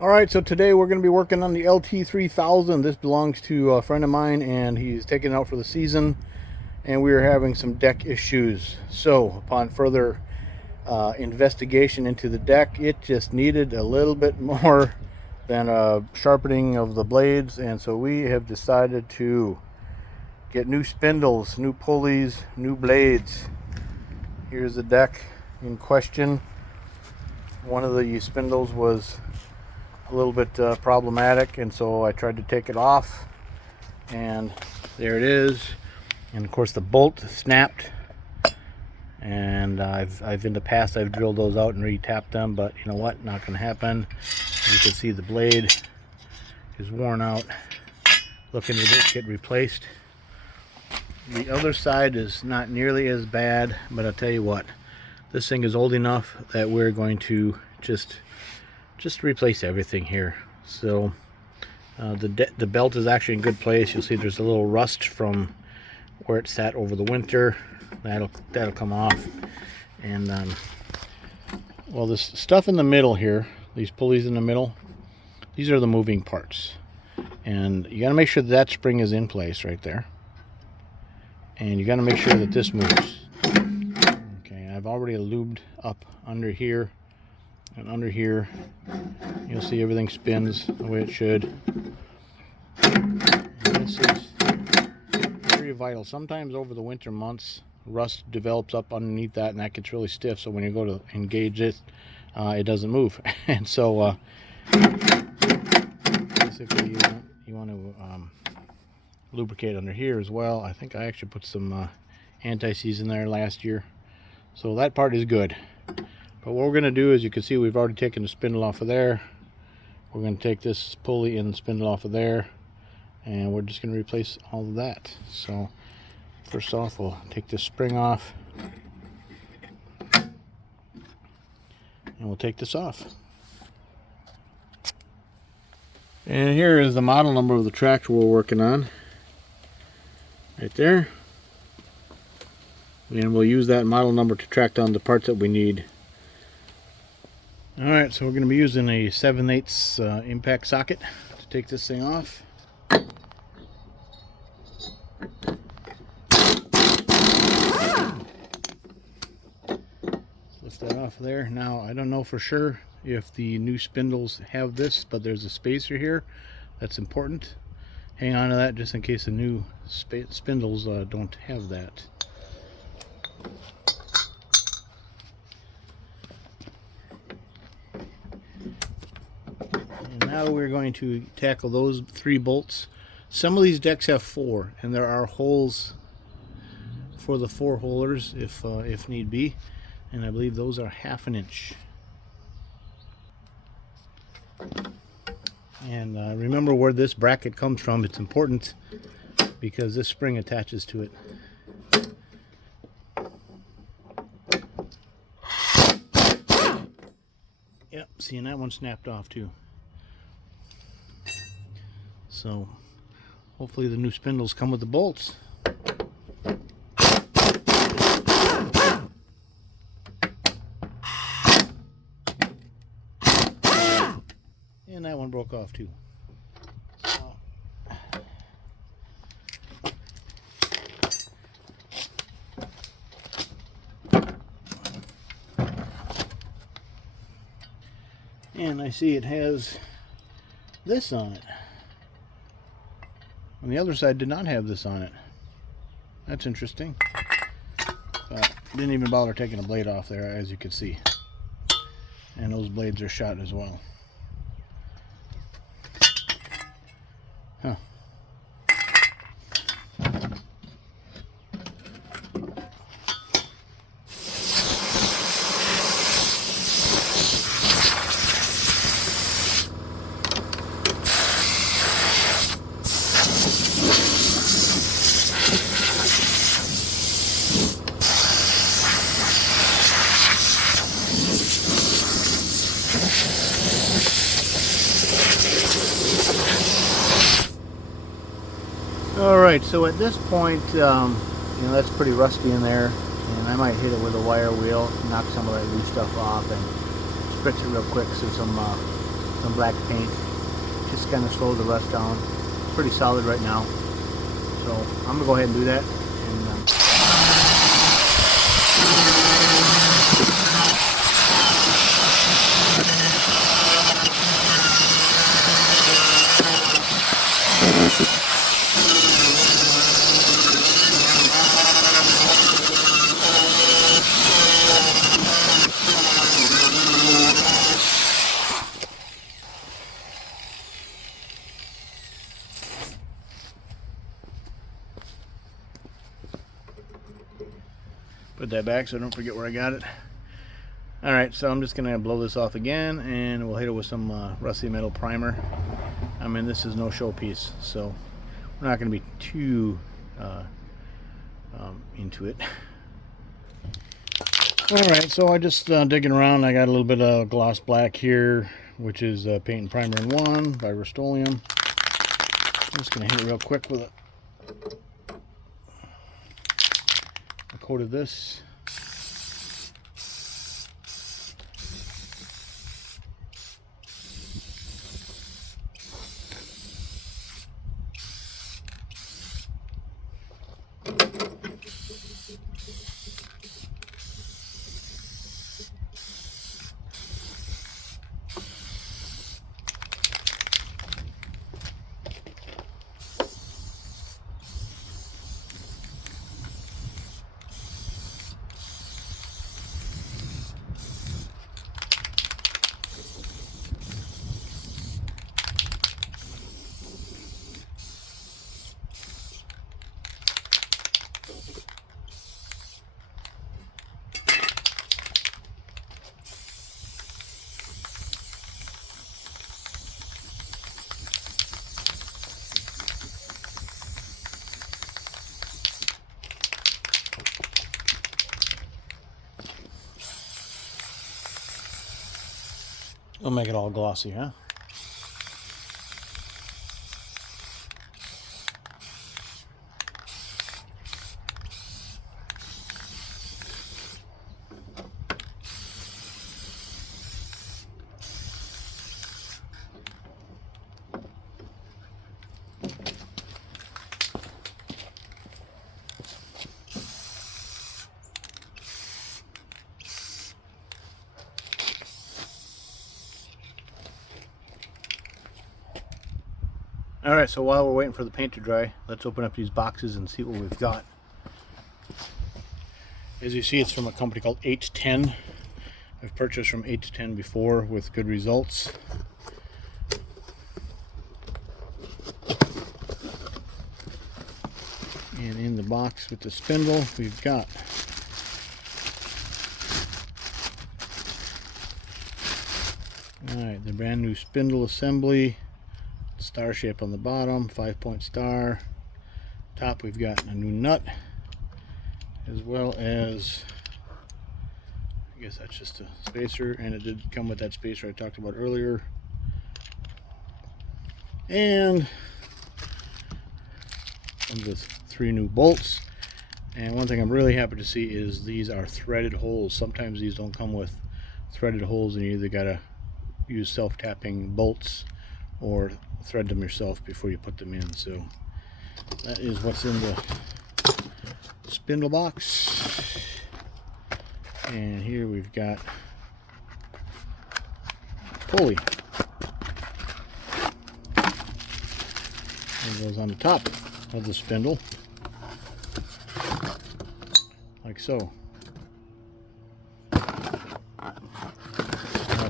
Alright, so today we're going to be working on the LT3000. This belongs to a friend of mine and he's taking it out for the season, and we are having some deck issues. So upon further investigation into the deck, it just needed a little bit more than a sharpening of the blades, and so we have decided to get new spindles, new pulleys, new blades. Here's the deck in question. One of the spindles was a little bit problematic, and so I tried to take it off, and there it is. And of course the bolt snapped, and I've in the past I've drilled those out and re-tapped them, but you know what, not gonna happen. You can see the blade is worn out, looking to get replaced. The other side is not nearly as bad, but I'll tell you what, this thing is old enough that we're going to just replace everything here. So the belt is actually in good place. You'll see there's a little rust from where it sat over the winter. That'll come off. And well, this stuff in the middle here, these pulleys in the middle, these are the moving parts, and you got to make sure that spring is in place right there, and you got to make sure that this moves. Okay, I've already lubed up under here. And under here, you'll see everything spins the way it should. And this is very vital. Sometimes over the winter months, rust develops up underneath that, and that gets really stiff. So when you go to engage it, it doesn't move. And so basically, you want to lubricate under here as well. I think I actually put some anti-seize in there last year, so that part is good. But what we're going to do is, you can see we've already taken the spindle off of there. We're going to take this pulley and the spindle off of there, and we're just going to replace all of that. So first off, we'll take this spring off, and we'll take this off. And here is the model number of the tractor we're working on, right there. And we'll use that model number to track down the parts that we need. Alright, so we're going to be using a 7/8 impact socket to take this thing off. Lift that off there. Now, I don't know for sure if the new spindles have this, but there's a spacer here. That's important. Hang on to that just in case the new spindles don't have that. Now we're going to tackle those 3 bolts. Some of these decks have 4, and there are holes for the 4 holders if need be, and I believe those are 1/2 inch. And remember where this bracket comes from. It's important because this spring attaches to it. Yep, seeing that one snapped off too. So hopefully the new spindles come with the bolts. And that one broke off too. So. And I see it has this on it. On the other side did not have this on it. That's interesting. But didn't even bother taking a blade off there, as you can see. And those blades are shot as well. Huh. Alright, so at this point, you know, that's pretty rusty in there, and I might hit it with a wire wheel, knock some of that loose stuff off, and spritz it real quick so some some black paint, just kind of slow the rust down. It's pretty solid right now, so I'm gonna go ahead and do that. And put that back so I don't forget where I got it. Alright, so I'm just going to blow this off again, and we'll hit it with some rusty metal primer. I mean, this is no showpiece, so we're not going to be too into it. Alright, so I just digging around. I got a little bit of gloss black here, which is paint and primer in one by Rust-Oleum. I'm just going to hit it real quick with a coat of this. We'll make it all glossy, huh? Alright, so while we're waiting for the paint to dry, let's open up these boxes and see what we've got. As you see, it's from a company called 810. I've purchased from 810 before with good results. And in the box with the spindle, we've got alright, the brand new spindle assembly. Star shape on the bottom, 5-point star. Top, we've got a new nut, as well as, I guess that's just a spacer, and it did come with that spacer I talked about earlier. And comes with 3 new bolts. And one thing I'm really happy to see is these are threaded holes. Sometimes these don't come with threaded holes, and you either gotta use self-tapping bolts or thread them yourself before you put them in. So that is what's in the spindle box. And here we've got pulley. It goes on the top of the spindle, like so.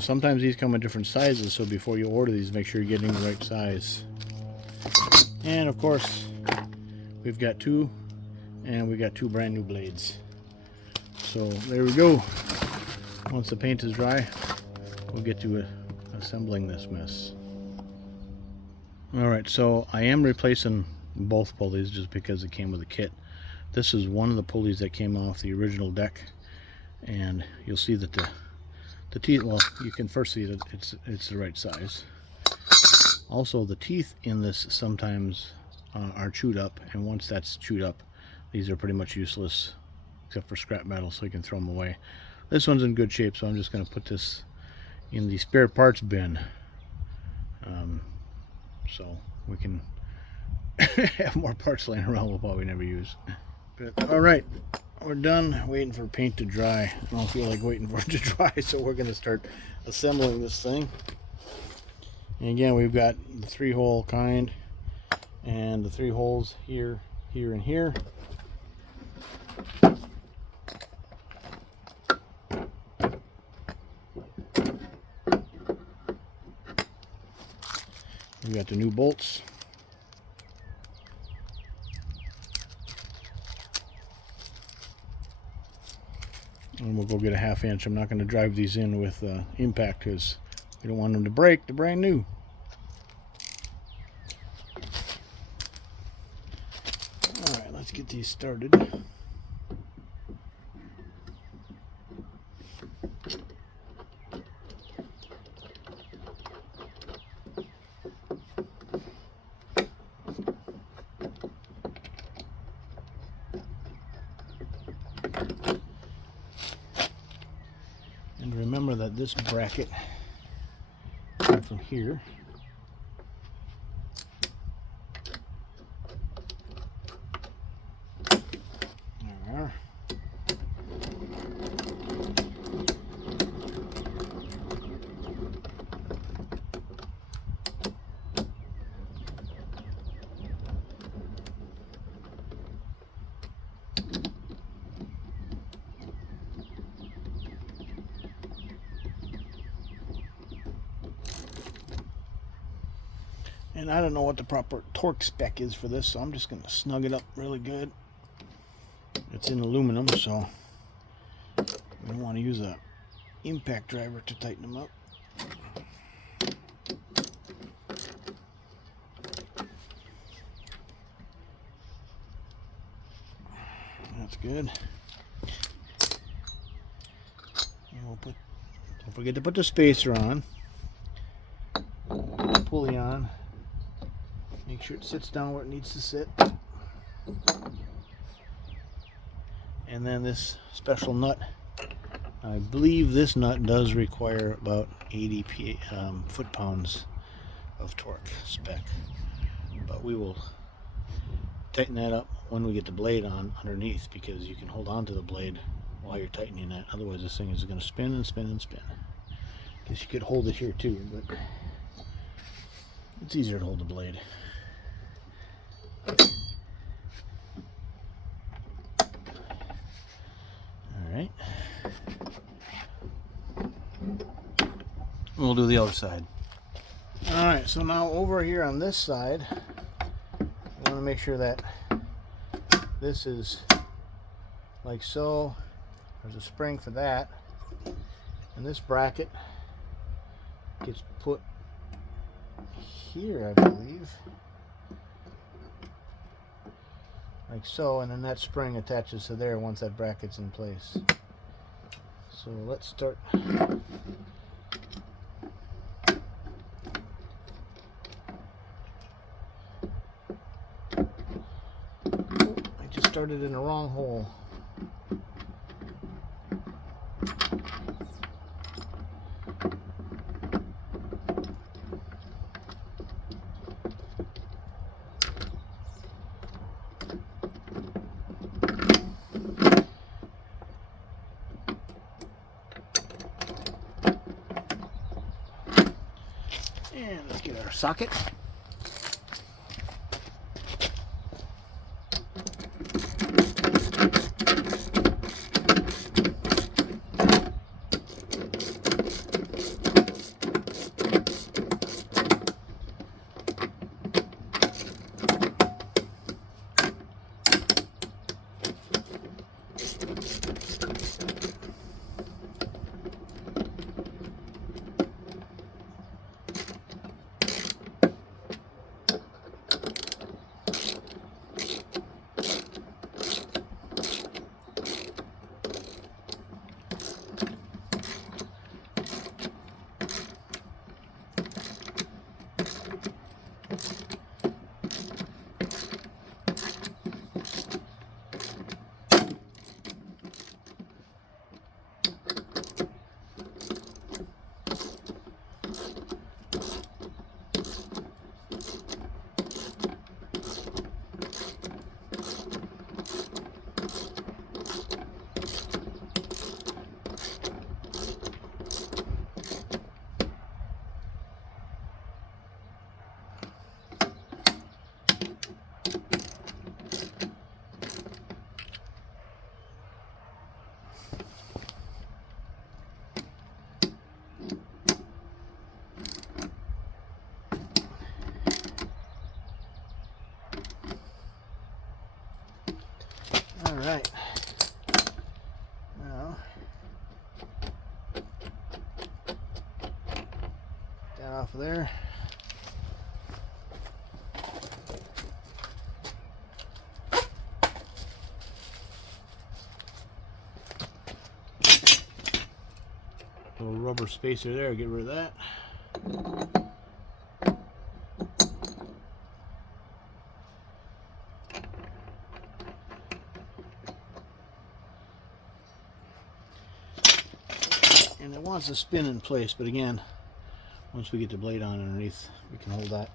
Sometimes these come in different sizes, so before you order these, make sure you're getting the right size. And of course, we've got 2, and we got 2 brand new blades. So there we go. Once the paint is dry, we'll get to assembling this mess. Alright, so I am replacing both pulleys just because it came with a kit. This is one of the pulleys that came off the original deck, and you'll see that the teeth, well, you can first see that it's the right size. Also, the teeth in this sometimes are chewed up, and once that's chewed up, these are pretty much useless except for scrap metal, so you can throw them away. This one's in good shape, so I'm just going to put this in the spare parts bin. So we can have more parts laying around we'll probably never use. But all right, we're done waiting for paint to dry. I don't feel like waiting for it to dry, so we're going to start assembling this thing. And again, we've got the 3-hole kind and the 3 holes here, here, and here. We got the new bolts. And we'll go get a 1/2 inch. I'm not going to drive these in with impact because we don't want them to break. They're brand new. Alright, let's get these started. And remember that this bracket comes from here. There we are. And I don't know what the proper torque spec is for this, so I'm just going to snug it up really good. It's in aluminum, so we don't want to use a impact driver to tighten them up. That's good. And we'll put, don't forget to put the spacer on, the pulley on. Make sure it sits down where it needs to sit. And then this special nut, I believe this nut does require about 80 foot-pounds of torque spec. But we will tighten that up when we get the blade on underneath, because you can hold on to the blade while you're tightening that. Otherwise this thing is going to spin and spin and spin. Guess you could hold it here too, but it's easier to hold the blade. Alright. We'll do the other side. Alright, so now over here on this side, I want to make sure that this is like so. There's a spring for that. And this bracket gets put here, I believe. Like so, and then that spring attaches to there once that bracket's in place. So let's start. I just started in the wrong hole. And let's get our socket. All right. Now, get that off of there. Little rubber spacer there, get rid of that. And it wants to spin in place, but again, once we get the blade on underneath, we can hold that.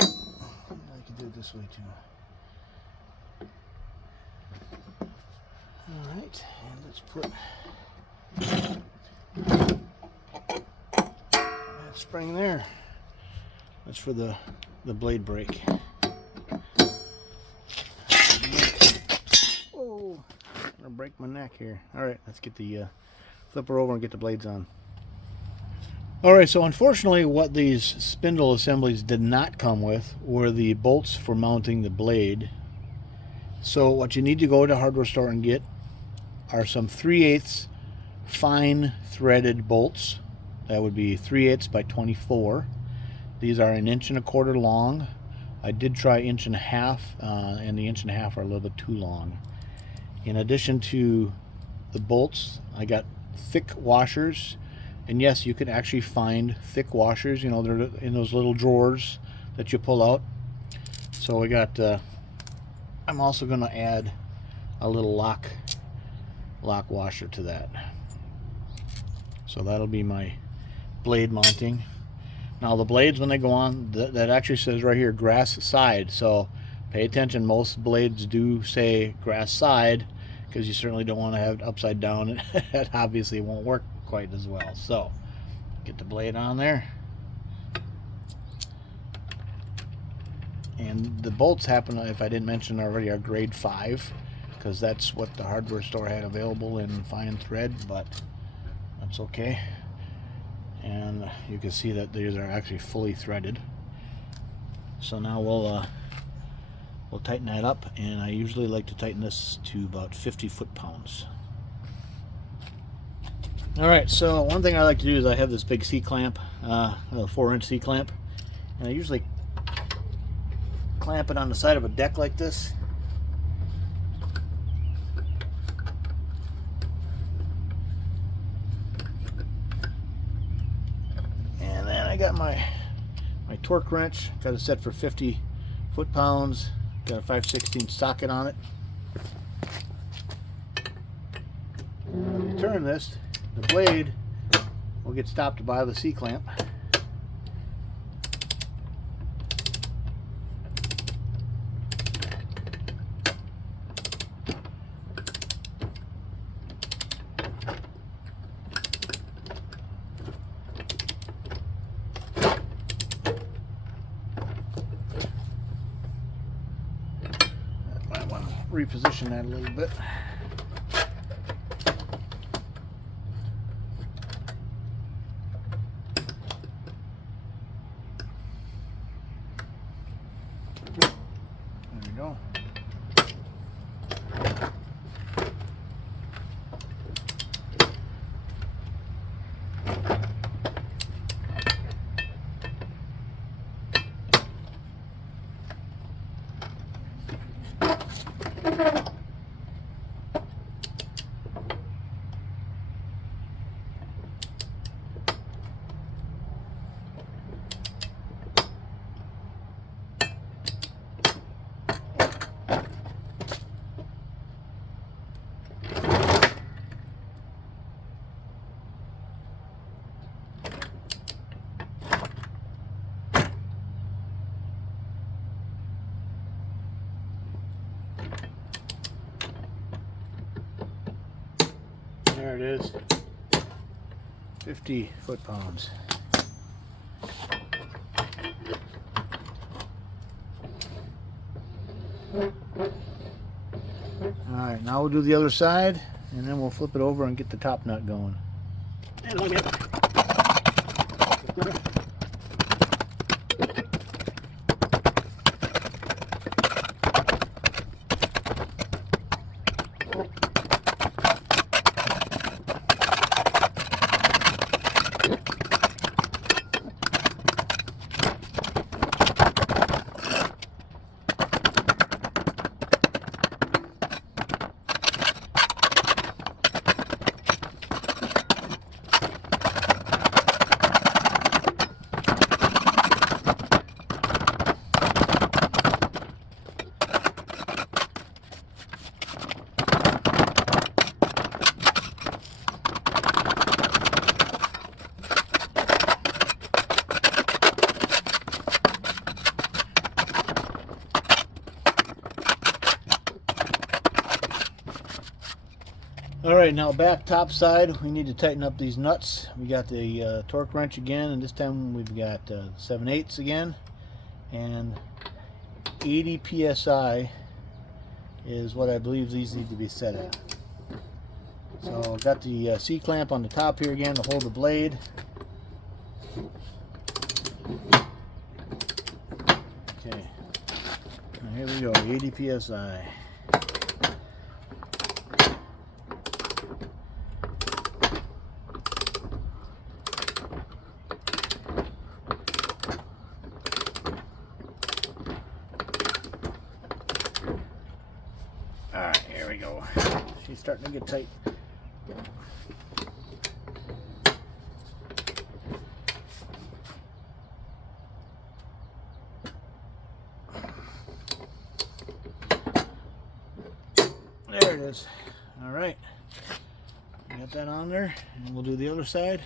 I can do it this way too. Alright, and let's put that spring there. That's for the blade brake. Oh, I'm gonna break my neck here. Alright, let's get the flip her over and get the blades on. Alright, so unfortunately what these spindle assemblies did not come with were the bolts for mounting the blade. So what you need to go to a hardware store and get are some 3/8 fine threaded bolts. That would be 3/8 by 24. These are 1.25 inches long. I did try 1.5 inches, and the 1.5 inches are a little bit too long. In addition to the bolts, I got thick washers, and yes, you can actually find thick washers. You know, they're in those little drawers that you pull out. So I got I'm also going to add a little lock washer to that. So that'll be my blade mounting. Now the blades, when they go on, that actually says right here grass side, so pay attention. Most blades do say grass side, because you certainly don't want to have it upside down. It obviously won't work quite as well. So get the blade on there, and the bolts happen, if I didn't mention already, are grade 5, because that's what the hardware store had available in fine thread, but that's okay. And you can see that these are actually fully threaded. So now we'll tighten that up, and I usually like to tighten this to about 50 foot-pounds. Alright, so one thing I like to do is I have this big C-clamp, a 4-inch C-clamp, and I usually clamp it on the side of a deck like this. And then I got my torque wrench, got it set for 50 foot-pounds, got a 5/16 socket on it. When you turn this, the blade will get stopped by the C-clamp. Might want to reposition that a little bit. There we go. There it is, 50 foot-pounds. Alright, now we'll do the other side, and then we'll flip it over and get the top nut going. Alright, now back top side, we need to tighten up these nuts. We got the torque wrench again, and this time we've got 7/8 again, and 80 psi is what I believe these need to be set at. So I've got the C-clamp on the top here again to hold the blade. Okay, now here we go, 80 psi. Alright, here we go. She's starting to get tight. There it is. Alright. Got that on there, and we'll do the other side.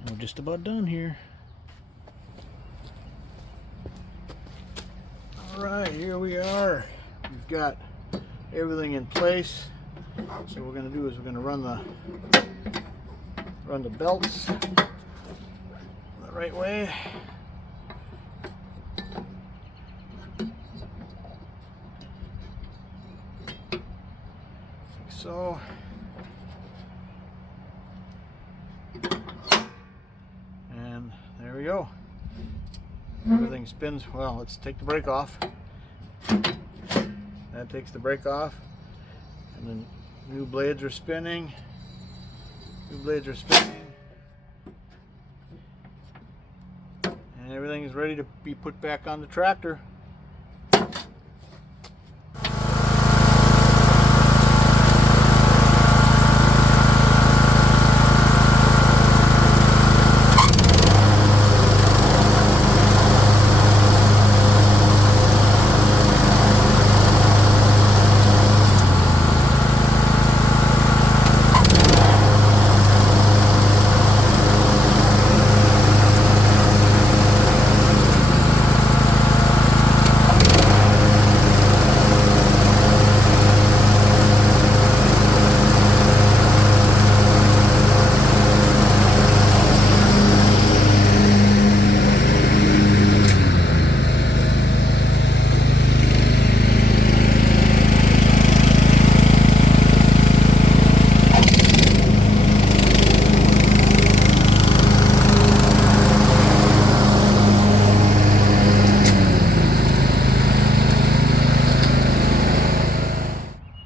And we're just about done here. Alright, here we are. We've got everything in place. So what we're going to do is we're going to run the belts the right way. Like so. And there we go. Everything spins. Well, let's take the brake off. That takes the brake off, and then new blades are spinning. New blades are spinning, and everything is ready to be put back on the tractor.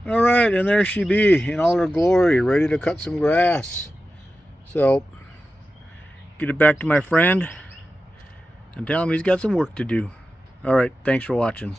Alright, and there she be in all her glory, ready to cut some grass. So, get it back to my friend and tell him he's got some work to do. Alright, thanks for watching.